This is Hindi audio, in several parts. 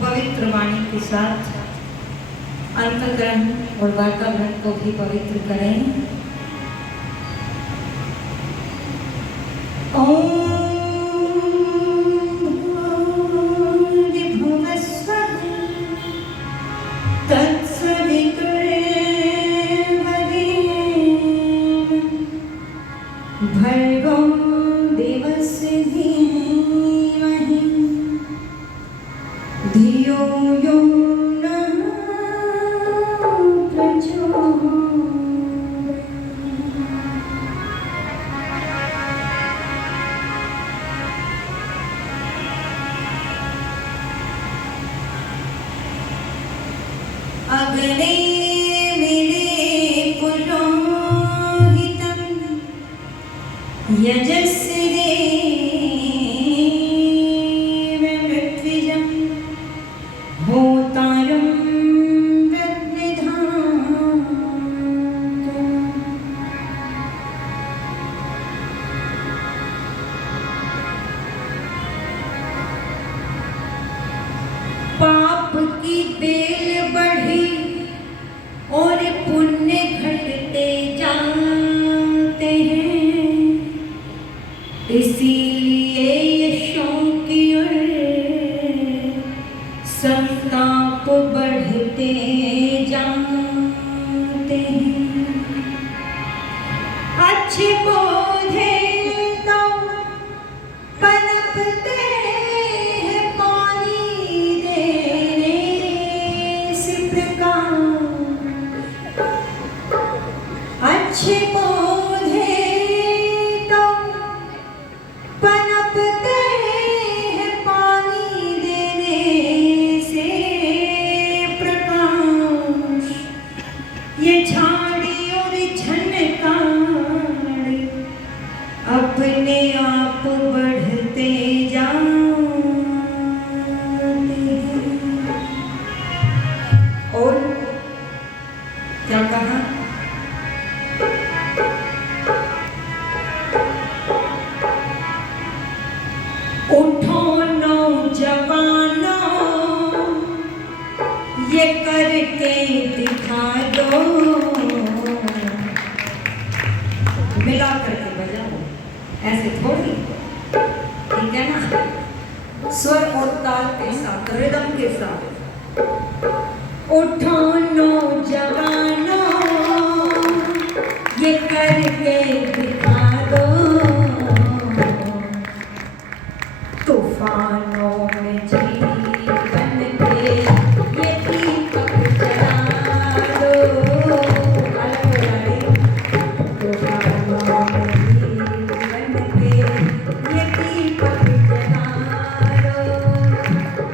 पवित्र वाणी के साथ अंतःकरण और वातावरण को भी पवित्र करें। ओम भूर्भुवस्सुः तत्सवितुर्वरेण्यं भर्गो देवस्य धीमहि धियो यो नः प्रचोदयात्। अग्ने मिले पुरोहितं यजस्रेव मृत्विजं होतारं प्रद्विधान्तु। पाप की बेल बढ़ी और पुण्य घटते जाते हैं, इसीलिए यशों की ओर संताप बढ़ते जाते हैं। अच्छे पौधे तो पनपते हैं पानी देने से प्रकार। अच्छे पौधे तो पनपते हैं पानी देने से प्रकाश। ये झाड़ी और झनकारी अपने आप बढ़ते जाते हैं। और क्या कहा? उठो नौजवानों, ये करके दिखा दो। मिला करके बजाओ, ऐसे थोड़ी, ठीक है ना? स्वर और ताल के साथ, रिदम के साथ। उठो नौजवानों, ये करके दिखा दो। तूफानों में जीवन के ये दीपक जला दो। तूफानों में जीवन के ये दीपक जला दो।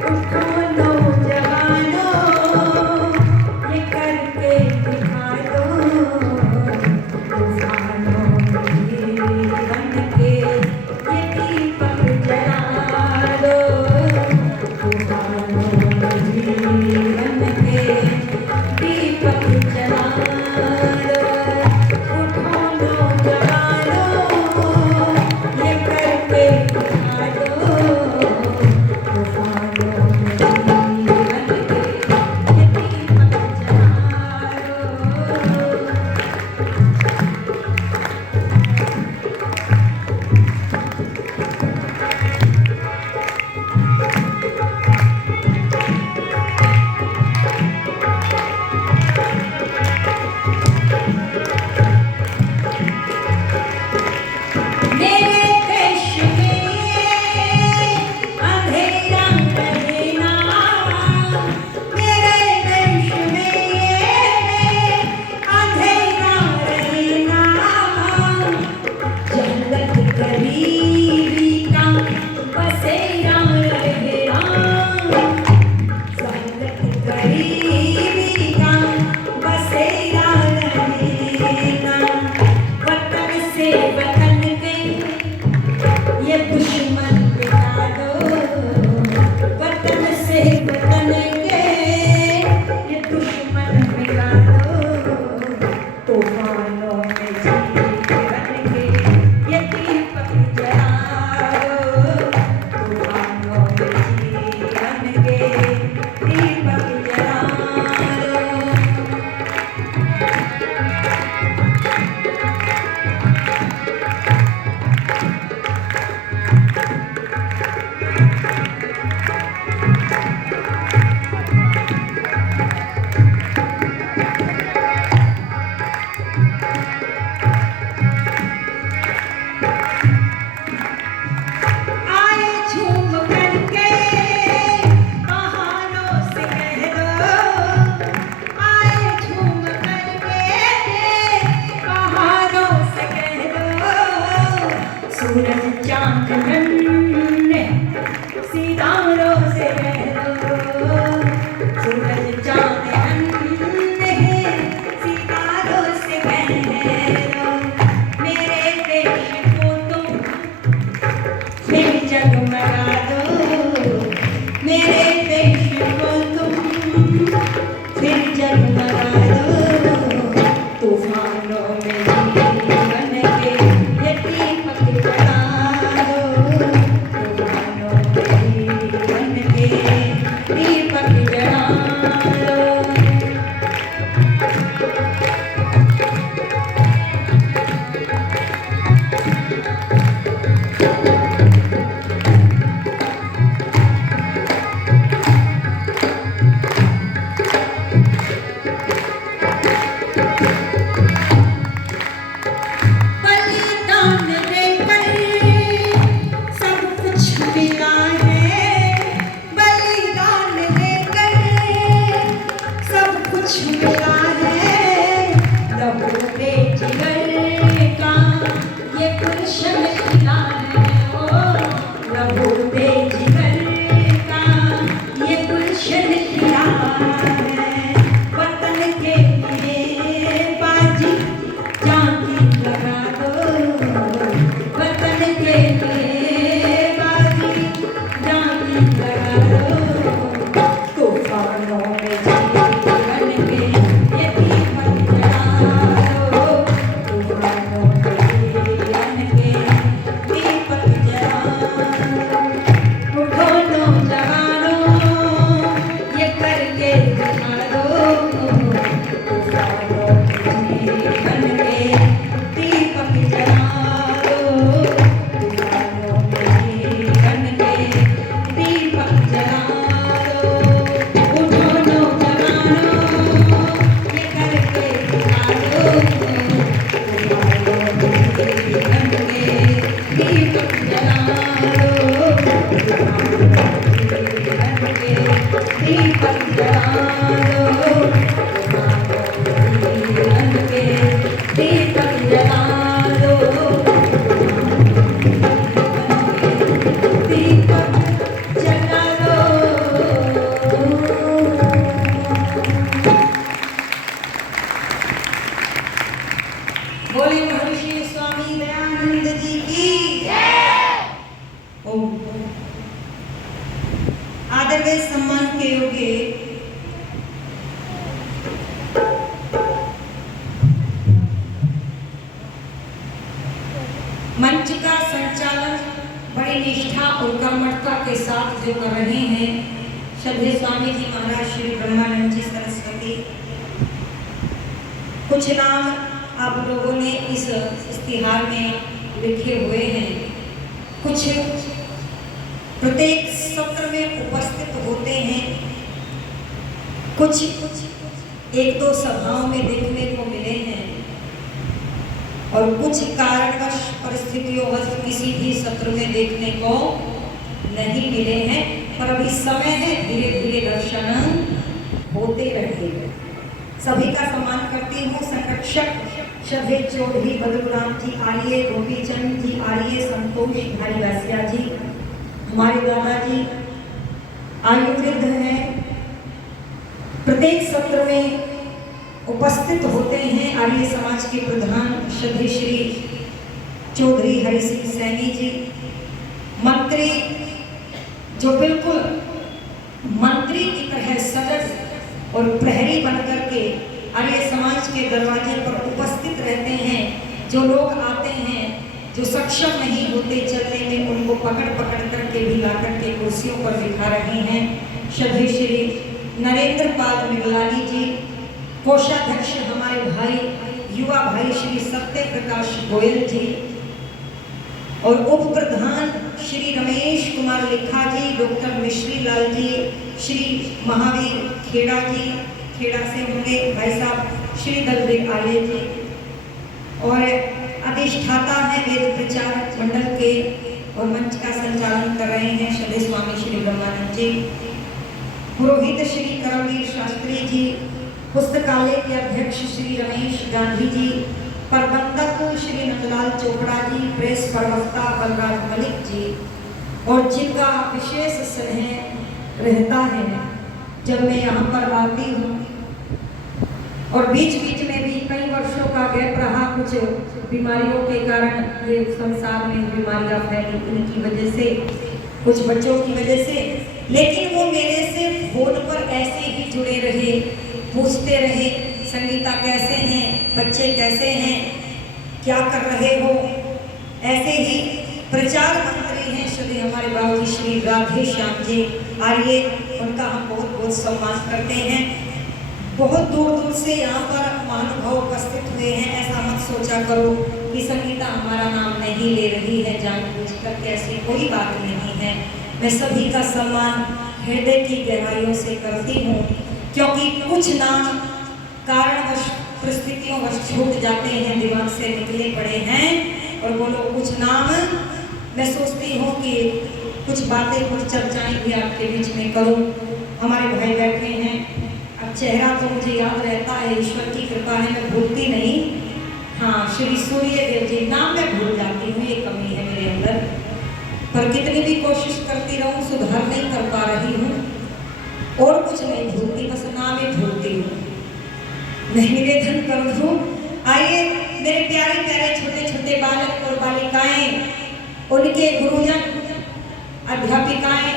उठो नौजवानों, ये करके दिखा दो। तूफान तूफानों में जीवन के ये दीपक जला दो, तूफानों में जीवन के दीपक जला दो। उठो नौजवानों ये करके दिखा दो, तूफानों में जीवन के दीपक जला दो, तूफानों में जीवन के दीपक जला दो। उठो नौजवानों ये करके दिखा दो, तूफानों में जीवन के दीपक जला दो, तूफानों में जीवन के दीपक जला दो, तूफानों में जीवन के दीपक जला दो, दीपक जला दो। बोले महर्षि स्वामी दयानंद जी की ओम। आदर व सम्मान के योग्य मंच का संचालन बड़ी निष्ठा और कर्मठता के साथ जो कर रहे हैं श्रद्धेय स्वामी जी महाराज श्री ब्रह्मानंद जी सरस्वती। कुछ नाम आप लोगों ने इस इश्तिहार में लिखे हुए हैं। कुछ प्रत्येक सत्र में उपस्थित होते हैं, कुछ एक दो सभाओं में देखने को मिले हैं और कुछ कारणवश परिस्थितियोंवश किसी भी सत्र में देखने को नहीं मिले हैं। पर अभी समय है, धीरे धीरे दर्शन होते रहेंगे। सभी का सम्मान करती हूँ। संरक्षक श्रद्धेय चौधरी बदरूराम जी आर्य, गोपीचंद जी आर्य, संतोष भाई वैश्या जी, हमारे दादाजी आयु वृद्ध हैं, प्रत्येक सत्र में उपस्थित होते हैं। आर्य समाज के प्रधान श्रद्धेय श्री चौधरी हरि सिंह सैनी जी, मंत्री जो बिल्कुल मंत्री की तरह सजग और प्रहरी बनकर के आर्य समाज के दरवाजे पर उपस्थित रहते हैं। जो लोग आते हैं, जो सक्षम नहीं होते चलने में, उनको पकड़ पकड़ करके भी ला करके कुर्सियों पर बिठा रहे हैं। श्रद्धेय श्री नरेंद्र पाल मिगलानी जी, कोषाध्यक्ष हमारे भाई युवा भाई श्री सत्य प्रकाश गोयल जी और उप प्रधान श्री रमेश कुमार लिखा जी, डॉक्टर मिश्री लाल जी, श्री महावीर खेड़ा जी, खेड़ा से होंगे भाई साहब श्री दलदेव आर्य जी, और अधिष्ठाता है वेद प्रचार मंडल के और मंच का संचालन कर रहे हैं श्रद्धेय स्वामी श्री ब्रह्मानंद जी, पुरोहित श्री करमवीर शास्त्री जी, पुस्तकालय के अध्यक्ष श्री रमेश गांधी जी, प्रबंधक श्री नंदलाल चोपड़ा जी, प्रेस प्रवक्ता बलराज मलिक जी, और जिनका विशेष स्नेह रहता है जब मैं यहाँ पर आती हूँ। और बीच बीच में भी कई वर्षों का गैप रहा, कुछ बीमारियों के कारण ये संसार में बीमारियाँ फैली इनकी वजह से, कुछ बच्चों की वजह से, लेकिन वो मेरे से फोन पर ऐसे ही जुड़े रहे, पूछते रहे संगीता कैसे हैं, बच्चे कैसे हैं, क्या कर रहे हो। ऐसे ही प्रचार मंत्री हैं श्री हमारे बाबूजी श्री राधे श्याम जी आर्य, उनका हम बहुत बहुत सम्मान करते हैं। बहुत दूर दूर से यहाँ पर महानुभाव उपस्थित हुए हैं। ऐसा मत सोचा करो कि संगीता हमारा नाम नहीं ले रही है जानबूझकर, कैसी कोई बात नहीं है। मैं सभी का सम्मान हृदय की गहराइयों से करती हूँ, क्योंकि कुछ नाम कारणवश परिस्थितियों छूट जाते हैं, दिमाग से निकले पड़े हैं। और वो लोग कुछ नाम मैं सोचती हूँ कि कुछ बातें कुछ चर्चाएं भी आपके बीच में करूँ। हमारे भाई बैठे हैं, अब चेहरा तो मुझे याद रहता है, ईश्वर की कृपा है, मैं भूलती नहीं। हाँ, श्री सूर्यदेव जी, नाम मैं भूल जाती हूँ, ये कमी है मेरे अंदर, पर कितनी भी कोशिश करती रहूँ सुधार नहीं कर पा रही हूँ। और कुछ नहीं भूलती, बस नाम ही भूलती हूँ। मैं निवेदन कर दूँ, आइए मेरे प्यारे प्यारे छोटे छोटे बालक और बालिकाएं, उनके गुरुजन, अध्यापिकाएं,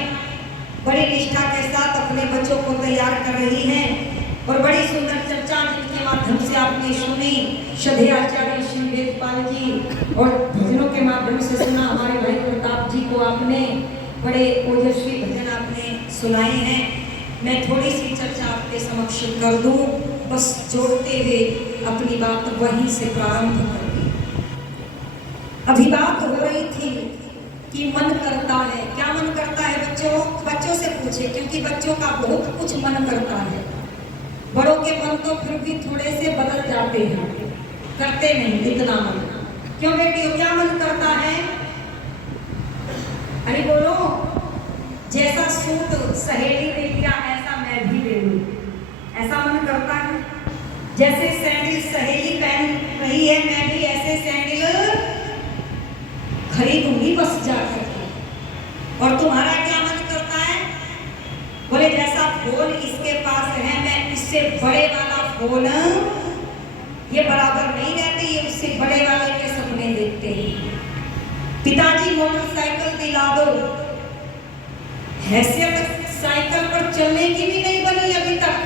बड़ी निष्ठा के साथ अपने बच्चों को तैयार कर रही हैं और बड़ी सुंदर चर्चा जिनके माध्यम से आपने सुनी, श्रद्धेय आचार्य श्री वेदपाल जी, और भजनों के माध्यम से सुना हमारे भाई प्रताप जी को आपने, बड़े ओजस्वी भजन आपने सुनाए हैं। मैं थोड़ी सी चर्चा आपके समक्ष कर दूं, बस जोड़ते हुए अपनी बात वहीं से प्रारंभ कर दी। अभी बात हो रही थी कि मन करता है, क्या मन करता है बच्चों से पूछे, क्योंकि बच्चों का बहुत कुछ मन करता है। बड़ों के मन तो फिर भी थोड़े से बदल जाते हैं, करते नहीं इतना मन। क्यों बेटियों, क्या मन करता है? अरे बोलो। जैसा सूट सहेली ने लिया ऐसा मैं भी ले लूं, ऐसा मन करता है। जैसे सैंडल सहेली पहन रही है, मैं भी ऐसे सैंडल खरीदूंगी बस जाकर। और तुम्हारा क्या मन करता है? बोले जैसा फोन इसके पास है, मैं इससे बड़े वाला फोन, ये बराबर नहीं रहते, ये उससे बड़े वाले के सपने देखते हैं। पिताजी मोटरसाइकिल दिला दो, हैसियत साइकिल पर चलने की भी नहीं बनी अभी तक,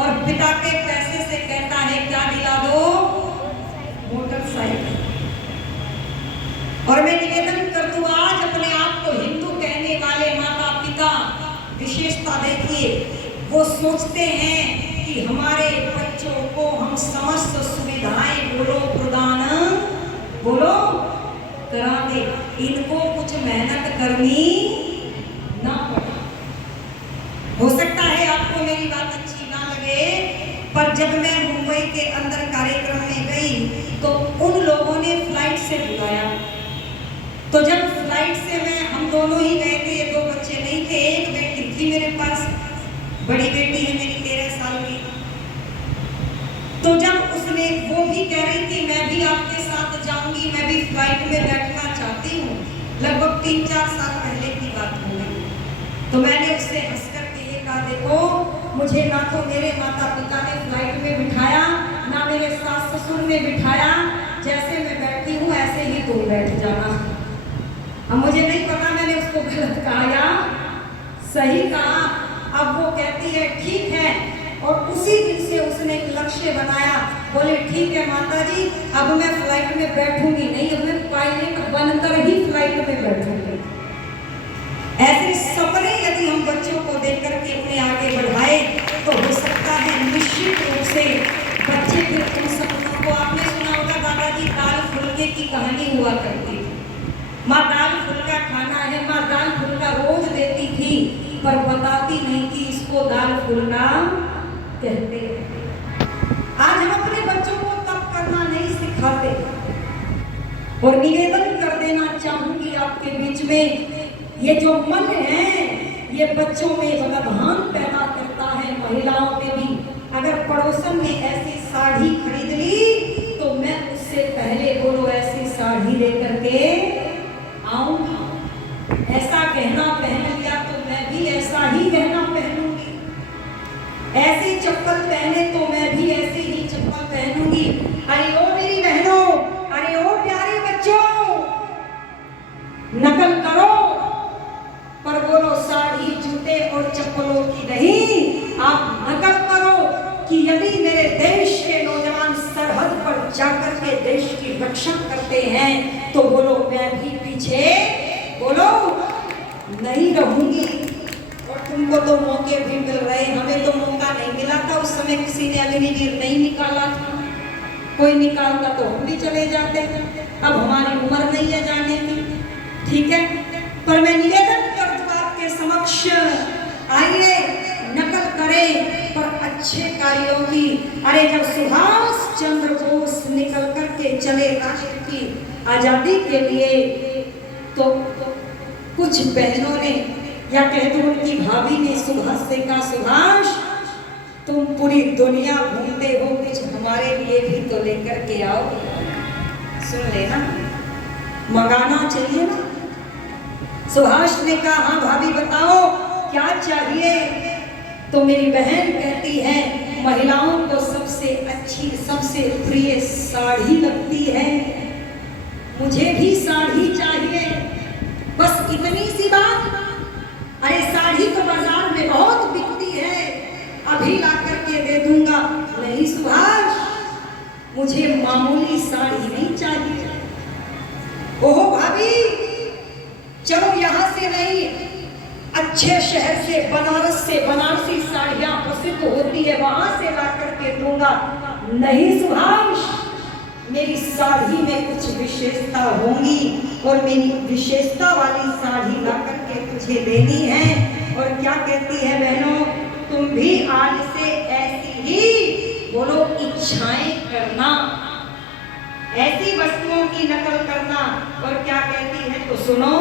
और पिता के पैसे से कहता है क्या दिला दो? मोटरसाइकिल। और मैं निवेदन कर दूं, आज अपने आप को हिंदू कहने वाले माता पिता, विशेषता देखिए, वो सोचते हैं कि हमारे बच्चों को हम समस्त सुविधाएं प्रदान करा दे, इनको कुछ मेहनत करनी ना पड़े। हो सकता है आपको मेरी बात अच्छी ना लगे, पर जब मैं मुंबई के अंदर कार्यक्रम में गई तो उन लोगों ने फ्लाइट से बुलाया। तो जब फ्लाइट से हम दोनों ही गए थे, ये दो बच्चे नहीं थे, एक बेटी थी मेरे पास, बड़ी बेटी है मेरी 13 साल की। तो जब उसने, वो भी कह रही थी मैं भी आपके साथ जाऊंगी, मैं भी फ्लाइट में बैठना चाहती हूँ, लगभग 3-4 साल पहले की बात हो गई। तो मैंने उससे हंस करके ये कहा, देखो मुझे ना तो मेरे माता पिता ने फ्लाइट में बिठाया, ना मेरे सास ससुर ने बिठाया, जैसे मैं बैठी हूँ ऐसे ही तुम बैठ जाना। अब मुझे नहीं पता मैंने उसको गलत कहा या सही कहा। अब वो कहती है ठीक है, और उसी दिन से उसने एक लक्ष्य बनाया, बोले ठीक है माता जी, अब मैं फ्लाइट में बैठूंगी नहीं, अब मैं पायलट बनकर ही फ्लाइट में बैठूंगी। ऐसे सपने यदि हम बच्चों को देकर के उन्हें आगे बढ़ाए तो हो सकता है निश्चित रूप से बच्चे फिर उन सपनों को, आपने सुना होगा दादाजी दाल फुल्के की कहानी हुआ करती थी। माँ दाल फुल्का खाना है, माँ दाल फुल्का रोज देती थी, पर बताती नहीं थी इसको दाल फुल्का कहते हैं। आज हम अपने बच्चों को तप करना नहीं सिखाते, और निवेदन कर देना चाहूंगी आपके बीच में, ये जो मन है ये बच्चों में व्यवधान पैदा करता है, महिलाओं में भी। अगर पड़ोसन ने ऐसी साड़ी खरीद ली तो मैं उससे पहले बोलो ऐसी साड़ी लेकर के आऊंगी, ऐसा गहना पहन लिया तो मैं भी ऐसा ही गहना पहनूंगी, ऐसी चप्पल पहने तो मैं भी ऐसी ही चप्पल पहनूंगी। अरे ओ मेरी बहनों, अरे ओ प्यारे बच्चों, नकल करो पर बोलो साड़ी जूते और चप्पलों की नहीं। आप नकल करो कि यदि मेरे देश के नौजवान सरहद पर जाकर के देश की रक्षा करते हैं तो बोलो मैं भी पीछे बोलो नहीं रहूंगी। और तुमको तो मौके भी मिल रहे, हमें तो मौका नहीं मिला था उस समय, किसी ने अग्निवीर नहीं निकाला था, कोई निकालता तो हम भी चले जाते। अब हमारी उम्र नहीं है जाने की, ठीक है, पर मैं निवेदन कर दूं आपके समक्ष, आइए नकल करें पर अच्छे कार्यों की। अरे जब सुभाष चंद्र बोस निकल करके चले राष्ट्र की आजादी के लिए तो कुछ बहनों ने, या कह दो उनकी भाभी ने सुभाष से कहा, सुभाष तुम पूरी दुनिया घूमते हो, कुछ हमारे लिए भी तो लेकर के आओ। सुन लेना, मंगाना चाहिए ना। सुभाष ने कहा हाँ भाभी बताओ क्या चाहिए। तो मेरी बहन कहती है महिलाओं को सबसे अच्छी सबसे प्रिय साड़ी लगती है, मुझे भी साड़ी चाहिए, बस इतनी सी बात। अरे साड़ी तो अभी ला करके दे दूंगा। नहीं सुभाष, मुझे मामूली साड़ी नहीं चाहिए। ओहो भाभी, चलो यहाँ से नहीं, अच्छे शहर से, बनारस से बनारसी साड़ियाँ प्रसिद्ध होती है, वहां से ला करके दूंगा। नहीं सुभाष, मेरी साड़ी में कुछ विशेषता होंगी और मेरी विशेषता वाली साड़ी ला करके तुझे देनी है। और क्या कहती है बहनों, तुम भी आज से ऐसी ही बोलो इच्छाएं करना, ऐसी वस्तुओं की नकल करना। और क्या कहती है तो सुनो,